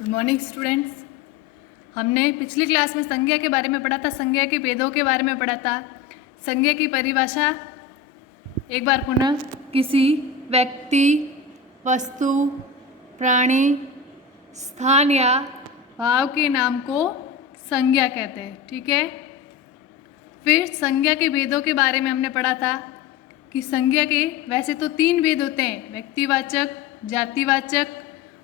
Good morning students. हमने पिछली class में संज्ञा के बारे में पढ़ा था, संज्ञा के भेदों के बारे में पढ़ा था। संज्ञा की परिभाषा एक बार पुनः, किसी व्यक्ति, वस्तु, प्राणी, स्थान या भाव के नाम को संज्ञा कहते हैं। ठीक है। फिर संज्ञा के भेदों के बारे में हमने पढ़ा था कि संज्ञा के वैसे तो 3 भेद होते हैं, व्यक्तिवाचक, जातिवाचक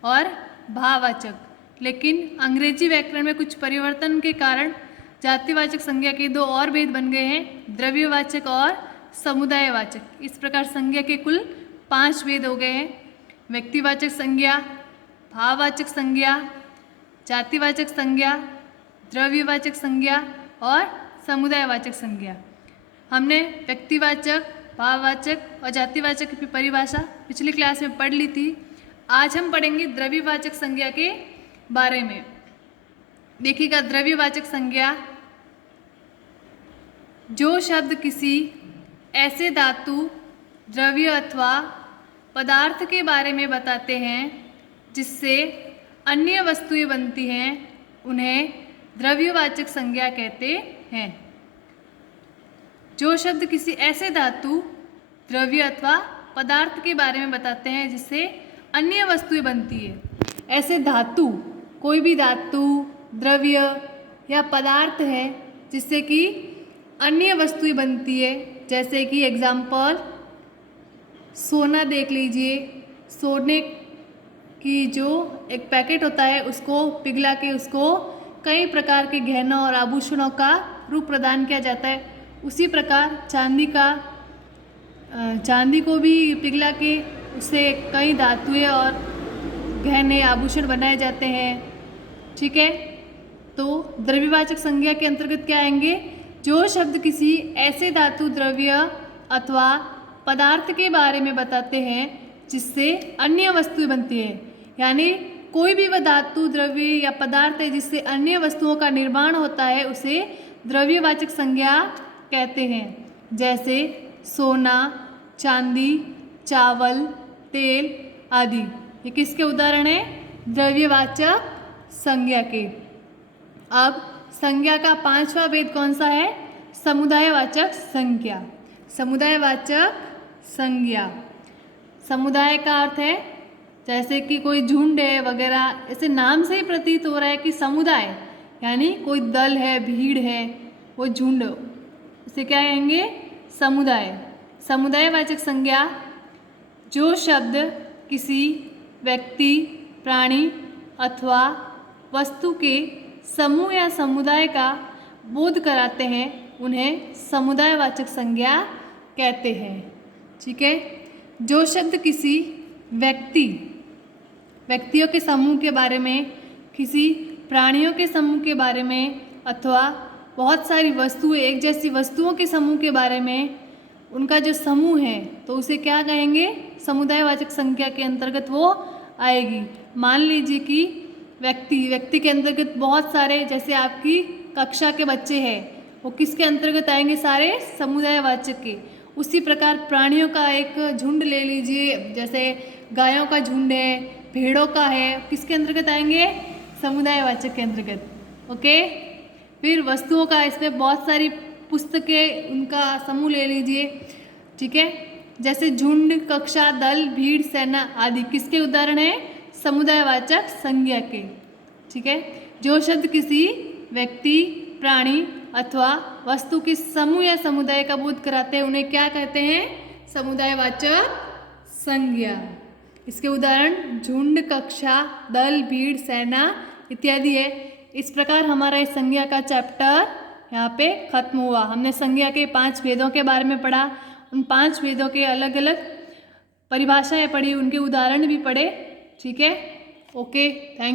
और भाववाचक। लेकिन अंग्रेजी व्याकरण में कुछ परिवर्तन के कारण जातिवाचक संज्ञा के 2 और भेद बन गए हैं, द्रव्यवाचक और समुदायवाचक। इस प्रकार संज्ञा के कुल 5 भेद हो गए हैं, व्यक्तिवाचक संज्ञा, भाववाचक संज्ञा, जातिवाचक संज्ञा, द्रव्यवाचक संज्ञा और समुदायवाचक संज्ञा। हमने व्यक्तिवाचक, भाववाचक और जातिवाचक की परिभाषा पिछली क्लास में पढ़ ली थी। आज हम पढ़ेंगे द्रव्यवाचक संज्ञा के बारे में। देखिएगा, द्रव्यवाचक संज्ञा, जो शब्द किसी ऐसे धातु, द्रव्य अथवा पदार्थ के बारे में बताते हैं जिससे अन्य वस्तुएं बनती हैं, उन्हें द्रव्यवाचक संज्ञा कहते हैं। जो शब्द किसी ऐसे धातु, द्रव्य अथवा पदार्थ के बारे में बताते हैं जिससे अन्य वस्तुएं बनती है। ऐसे धातु, कोई भी धातु, द्रव्य या पदार्थ है जिससे कि अन्य वस्तुएं बनती है। जैसे कि एग्जाम्पल, सोना देख लीजिए। सोने की जो एक पैकेट होता है उसको पिघला के उसको कई प्रकार के गहनों और आभूषणों का रूप प्रदान किया जाता है। उसी प्रकार चांदी को भी पिघला के उससे कई धातुएं और गहने आभूषण बनाए जाते हैं। ठीक है। तो द्रव्यवाचक संज्ञा के अंतर्गत क्या आएंगे? जो शब्द किसी ऐसे धातु, द्रव्य अथवा पदार्थ के बारे में बताते हैं जिससे अन्य वस्तुएं बनती है। यानी कोई भी वह धातु, द्रव्य या पदार्थ है जिससे अन्य वस्तुओं का निर्माण होता है, उसे द्रव्यवाचक संज्ञा कहते हैं। जैसे सोना, चांदी, चावल, तेल आदि। ये किसके उदाहरण है? द्रव्यवाचक संज्ञा के। अब संज्ञा का 5वां भेद कौन सा है? समुदायवाचक संज्ञा। समुदायवाचक संज्ञा, समुदाय का अर्थ है जैसे कि कोई झुंड है वगैरह, ऐसे नाम से ही प्रतीत हो रहा है कि समुदाय यानी कोई दल है, भीड़ है, वो झुंड, उसे क्या कहेंगे? समुदाय। समुदायवाचक संज्ञा, जो शब्द किसी व्यक्ति, प्राणी अथवा वस्तु के समूह या समुदाय का बोध कराते हैं, उन्हें समुदायवाचक संज्ञा कहते हैं। ठीक है। जो शब्द किसी व्यक्तियों के समूह के बारे में, किसी प्राणियों के समूह के बारे में अथवा बहुत सारी वस्तुएं, एक जैसी वस्तुओं के समूह के बारे में, उनका जो समूह है तो उसे क्या कहेंगे? समुदायवाचक संज्ञा के अंतर्गत वो आएगी। मान लीजिए कि व्यक्ति के अंतर्गत बहुत सारे, जैसे आपकी कक्षा के बच्चे हैं, वो किसके अंतर्गत आएंगे? सारे समुदायवाचक के। उसी प्रकार प्राणियों का एक झुंड ले लीजिए, जैसे गायों का झुंड है, भेड़ों का है, किसके अंतर्गत आएंगे? समुदायवाचक के अंतर्गत। ओके। फिर वस्तुओं का, इसमें बहुत सारी पुस्तकें, उनका समूह ले लीजिए। ठीक है। जैसे झुंड, कक्षा, दल, भीड़, सेना आदि किसके उदाहरण है? समुदायवाचक संज्ञा के। ठीक है। जो शब्द किसी व्यक्ति, प्राणी अथवा वस्तु के समूह या समुदाय का बोध कराते हैं, उन्हें क्या कहते हैं? समुदायवाचक संज्ञा। इसके उदाहरण झुंड, कक्षा, दल, भीड़, सेना इत्यादि है। इस प्रकार हमारा इस संज्ञा का चैप्टर यहाँ पे खत्म हुआ। हमने संज्ञा के 5 भेदों के बारे में पढ़ा, उन 5 भेदों के अलग अलग परिभाषाएं पढ़ी, उनके उदाहरण भी पढ़े। ठीक है। Okay, thank